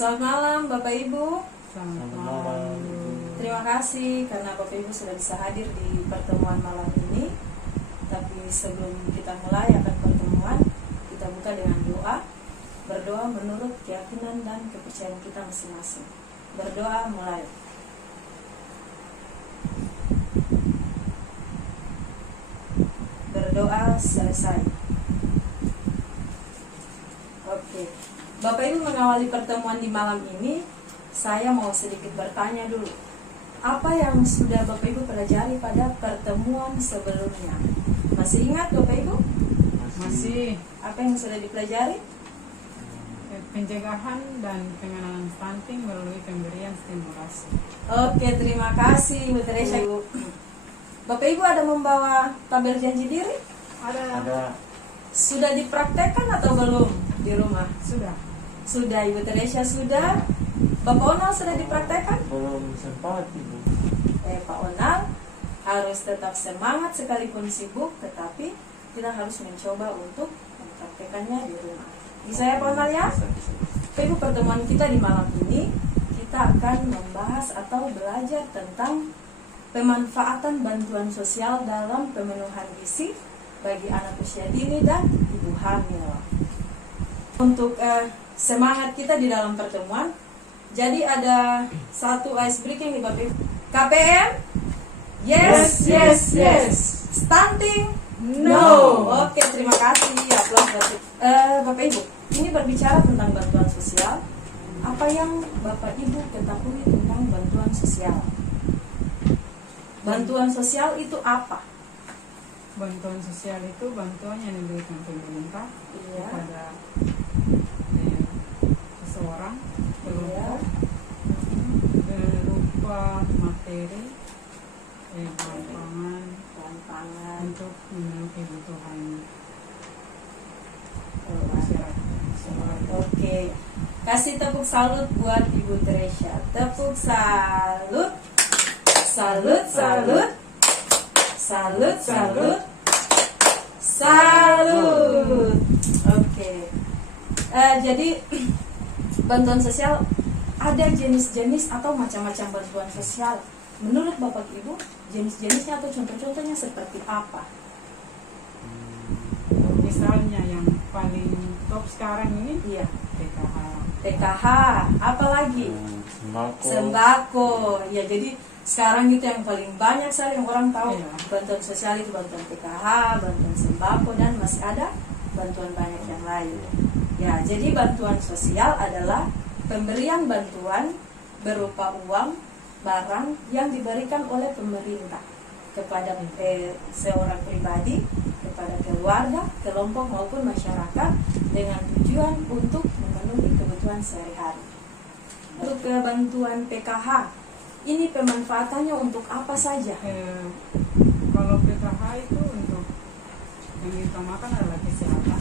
Selamat malam Bapak Ibu. Selamat malam. Terima kasih karena Bapak Ibu sudah bisa hadir di pertemuan malam ini. Tapi sebelum kita mulai akan pertemuan, kita buka dengan doa. Berdoa menurut keyakinan dan kepercayaan kita masing-masing. Berdoa mulai. Berdoa selesai. Oke. Bapak Ibu mengawali pertemuan di malam ini, saya mau sedikit bertanya dulu. Apa yang sudah Bapak Ibu pelajari pada pertemuan sebelumnya? Masih ingat Bapak Ibu? Masih. Apa yang sudah dipelajari? Pencegahan dan pengenalan stunting melalui pemberian stimulasi. Oke, terima kasih Bu Teresya. Bapak Ibu ada membawa tabel janji diri? Ada. Sudah dipraktekkan atau belum di rumah? Sudah. Sudah, Ibu Teresya sudah. Bapak Onal sudah dipraktekkan? Belum sempat, Ibu. Pak Onal harus tetap semangat sekalipun sibuk, tetapi kita harus mencoba untuk mempraktekannya di rumah. Bisa ya Pak Onal ya? Bapak Ibu, pertemuan kita di malam ini kita akan membahas atau belajar tentang pemanfaatan bantuan sosial dalam pemenuhan gizi bagi anak usia dini dan ibu hamil. Untuk semangat kita di dalam pertemuan, jadi ada satu ice breaking di Bapak Ibu. KPM? Yes. Stunting? No. Oke, terima kasih. Aplaus. Bapak Ibu, ini berbicara tentang bantuan sosial. Apa yang Bapak Ibu ketahui tentang bantuan sosial? Bantuan sosial itu apa? Bantuan sosial itu bantuan yang diberikan pemerintah kepada seseorang kelompok berupa materi, bahan pangan untuk memenuhi kebutuhan masyarakat. Oke, kasih tepuk salut buat Ibu Teresya. Tepuk salut. Salut. Oke. Jadi bantuan sosial ada jenis-jenis atau macam-macam bantuan sosial. Menurut Bapak Ibu, jenis-jenisnya atau contoh-contohnya seperti apa? Misalnya yang paling top sekarang ini Iya. TKH. Apalagi? Sembako. Ya, jadi sekarang itu yang paling banyak sekali yang orang tahu. Iya. Bantuan sosial itu bantuan TKH, bantuan sembako, dan masih ada bantuan banyak yang lain. Ya, jadi bantuan sosial adalah pemberian bantuan berupa uang, barang yang diberikan oleh pemerintah kepada seorang pribadi, kepada keluarga, kelompok maupun masyarakat dengan tujuan untuk memenuhi kebutuhan sehari-hari. Untuk bantuan PKH, ini pemanfaatannya untuk apa saja? Kalau PKH itu untuk yang diutamakan adalah kesehatan,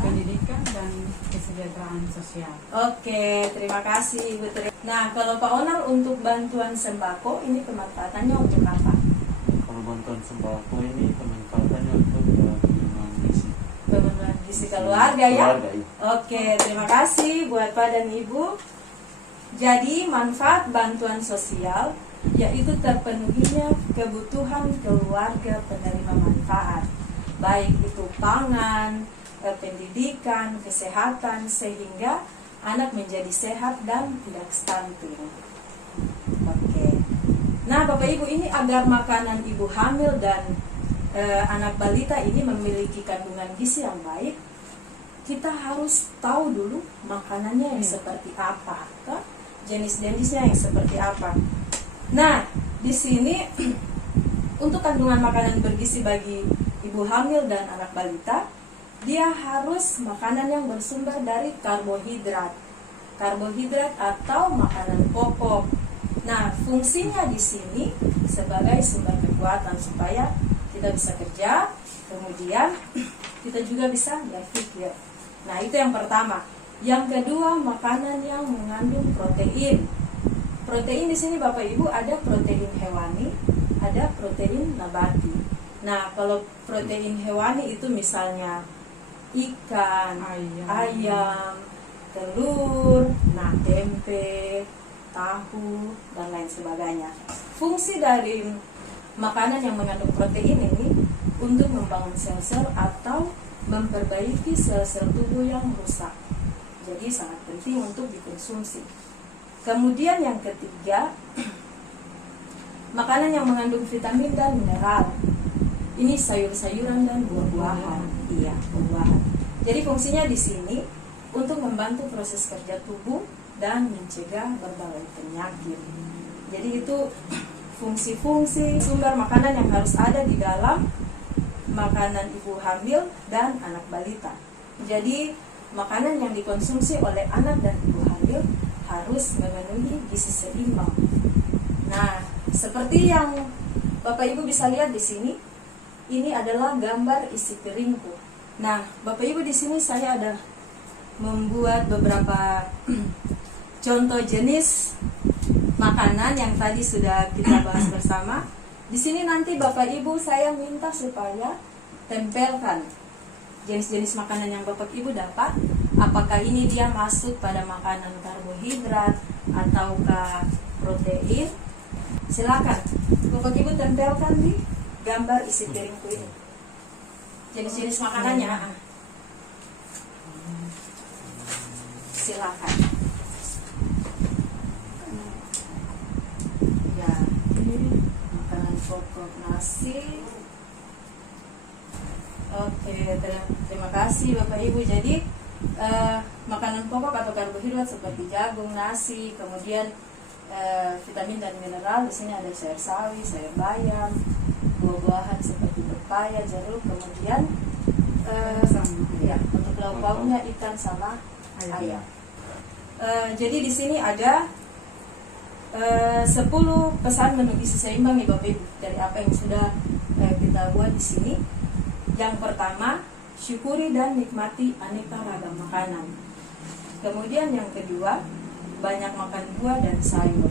pendidikan dan kesejahteraan sosial. Oke, terima kasih Ibu Tri. Nah, kalau Pak Onar untuk bantuan sembako, ini pemanfaatannya untuk apa? Kalau bantuan sembako ini pemanfaatannya untuk pemenuhan gizi. Pemenuhan gizi keluarga ya? Keluarga, iya. Oke, terima kasih buat Pak dan Ibu. Jadi manfaat bantuan sosial yaitu terpenuhinya kebutuhan keluarga penerima manfaat, baik itu pangan, pendidikan, kesehatan, sehingga anak menjadi sehat dan tidak stunting. Oke. Nah, Bapak Ibu, ini agar makanan ibu hamil dan anak balita ini memiliki kandungan gizi yang baik, kita harus tahu dulu makanannya yang seperti apa, kan? Jenis-jenisnya yang seperti apa. Nah, di sini untuk kandungan makanan bergizi bagi ibu hamil dan anak balita, dia harus makanan yang bersumber dari karbohidrat atau makanan pokok. Nah, fungsinya di sini sebagai sumber kekuatan supaya kita bisa kerja, kemudian kita juga bisa berpikir. Nah, itu yang pertama. Yang kedua, makanan yang mengandung protein. Protein di sini Bapak Ibu ada protein hewani, ada protein nabati. Nah, kalau protein hewani itu misalnya ikan, ayam, telur, nah tempe, tahu, dan lain sebagainya. Fungsi dari makanan yang mengandung protein ini untuk membangun sel-sel atau memperbaiki sel-sel tubuh yang rusak. Jadi sangat penting untuk dikonsumsi. Kemudian yang ketiga, makanan yang mengandung vitamin dan mineral. Ini sayur-sayuran dan buah-buahan. Iya, buah-buahan. Jadi fungsinya di sini untuk membantu proses kerja tubuh dan mencegah berbagai penyakit. Jadi itu fungsi-fungsi sumber makanan yang harus ada di dalam makanan ibu hamil dan anak balita. Jadi makanan yang dikonsumsi oleh anak dan ibu hamil harus memenuhi gizi seimbang. Nah, seperti yang Bapak Ibu bisa lihat di sini, ini adalah gambar isi piringku. Nah, Bapak Ibu di sini saya ada membuat beberapa contoh jenis makanan yang tadi sudah kita bahas bersama. Di sini nanti Bapak Ibu saya minta supaya tempelkan jenis-jenis makanan yang Bapak Ibu dapat. Apakah ini dia masuk pada makanan karbohidrat ataukah protein? Silakan Bapak Ibu tempelkan di gambar isi piringku ini jenis-jenis makanannya. Silakan. Ya, ini makanan pokok nasi. Oke, terima kasih Bapak Ibu. Jadi makanan pokok atau karbohidrat seperti jagung, nasi, kemudian vitamin dan mineral. Di sini ada sayur sawi, sayur bayam, buah-buahan seperti pepaya, jeruk, kemudian ya, untuk lauk pauknya ikan sama ayam. Jadi di sini ada 10 pesan menu gizi seimbang nih Bapak Ibu dari apa yang sudah kita buat di sini. Yang pertama, syukuri dan nikmati aneka ragam makanan. Kemudian yang kedua, banyak makan buah dan sayur.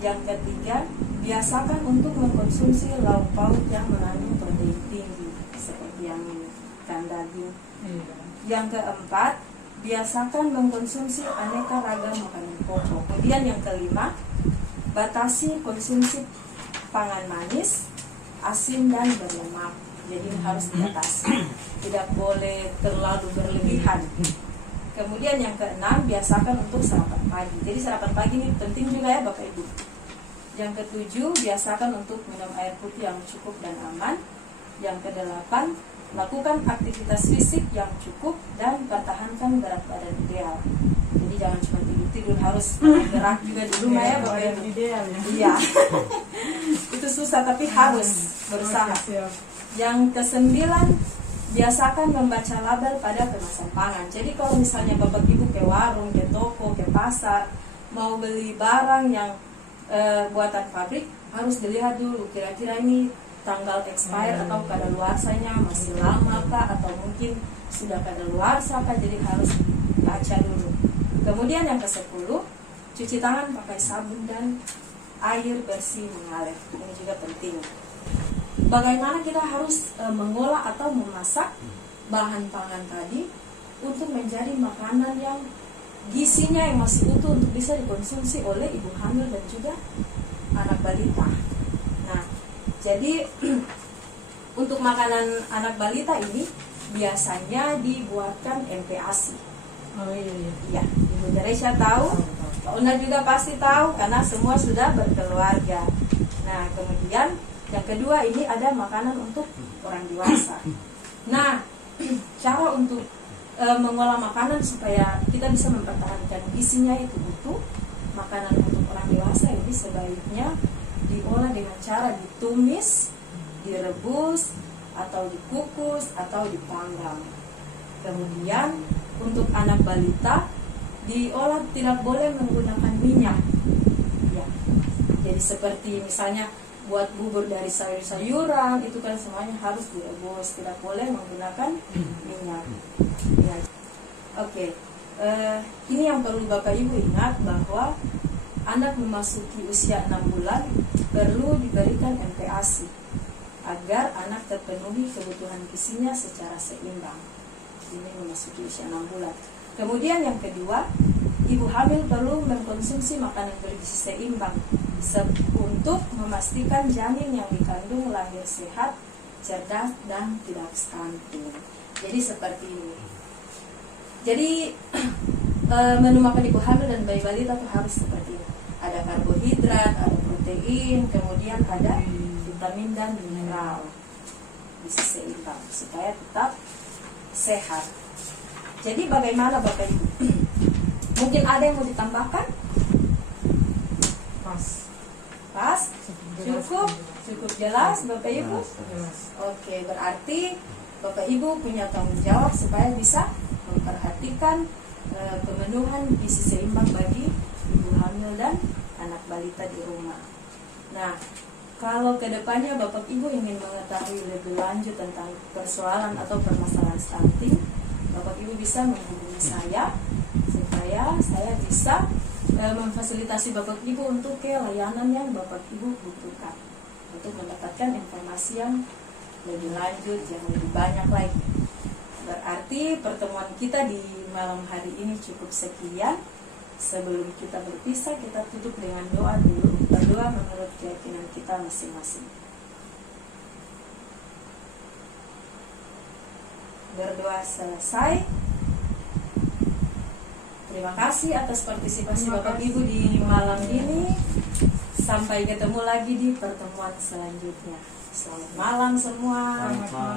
Yang ketiga, biasakan untuk mengkonsumsi lauk pauk yang mengandung protein tinggi seperti yang ikan daging. Yang keempat, biasakan mengkonsumsi aneka ragam makanan pokok. Kemudian yang kelima, batasi konsumsi pangan manis, asin dan berlemak. Jadi harus dibatasi, tidak boleh terlalu berlebihan. Kemudian yang keenam, biasakan untuk sarapan pagi. Jadi sarapan pagi ini penting juga ya Bapak Ibu. Yang ketujuh, biasakan untuk minum air putih yang cukup dan aman. Yang kedelapan, lakukan aktivitas fisik yang cukup dan pertahankan berat badan ideal. Jadi jangan cuma tidur-tidur, harus gerak juga di rumah ya Bapak Ibu. Ideal ya. Iya. Itu susah tapi harus berusaha. Yang kesembilan, biasakan membaca label pada kemasan pangan. Jadi kalau misalnya Bapak Ibu ke warung, ke toko, ke pasar, mau beli barang yang buatan pabrik, harus dilihat dulu kira-kira ini tanggal expire atau kadaluarsanya masih lama kah, atau mungkin sudah kadaluarsa kah, jadi harus baca dulu. Kemudian yang ke-10, cuci tangan pakai sabun dan air bersih mengalir. Ini juga penting. Bagaimana kita harus mengolah atau memasak bahan pangan tadi untuk menjadi makanan yang gizinya yang masih utuh untuk bisa dikonsumsi oleh ibu hamil dan juga anak balita. Nah, jadi untuk makanan anak balita ini biasanya dibuatkan MPASI. Oh iya. Ya, Ibu Teresia tahu, Pak Una juga pasti tahu karena semua sudah berkeluarga. Nah, kemudian yang kedua ini ada makanan untuk orang dewasa. Nah, cara untuk mengolah makanan supaya kita bisa mempertahankan gizinya itu utuh, makanan untuk orang dewasa ini sebaiknya diolah dengan cara ditumis, direbus, atau dikukus, atau dipanggang. Kemudian untuk anak balita diolah tidak boleh menggunakan minyak. Ya, jadi seperti misalnya buat bubur dari sayur-sayuran itu kan semuanya harus direbus, tidak boleh menggunakan minyak. Ya. Oke, ini yang perlu Bapak Ibu ingat bahwa anak memasuki usia 6 bulan perlu diberikan MPASI agar anak terpenuhi kebutuhan gizinya secara seimbang. Ini memasuki usia 6 bulan. Kemudian yang kedua, ibu hamil perlu mengkonsumsi makanan bergizi seimbang untuk memastikan janin yang dikandung lahir sehat, cerdas, dan tidak stunting. Jadi seperti ini. Jadi menu makan ibu hamil dan bayi balita itu harus seperti ini. Ada karbohidrat, ada protein, kemudian ada vitamin dan mineral. Bisa seimbang supaya tetap sehat. Jadi bagaimana Bapak Ibu? Mungkin ada yang mau ditambahkan? Pas? Cukup jelas Bapak Ibu? Jelas. Oke, berarti Bapak Ibu punya tanggung jawab supaya bisa memperhatikan pemenuhan gizi seimbang bagi ibu hamil dan anak balita di rumah. Nah, kalau kedepannya Bapak Ibu ingin mengetahui lebih lanjut tentang persoalan atau permasalahan stunting, Bapak Ibu bisa menghubungi saya supaya saya bisa memfasilitasi Bapak Ibu untuk ke layanan yang Bapak Ibu butuhkan untuk mendapatkan informasi yang lebih lanjut, yang lebih banyak lagi. Berarti pertemuan kita di malam hari ini cukup sekian. Sebelum kita berpisah, kita tutup dengan doa dulu. Berdoa menurut keyakinan kita masing-masing. Berdoa selesai. Terima kasih atas partisipasi Bapak Ibu di malam ini. Sampai ketemu lagi di pertemuan selanjutnya. Selamat malam semua. Selamat malam.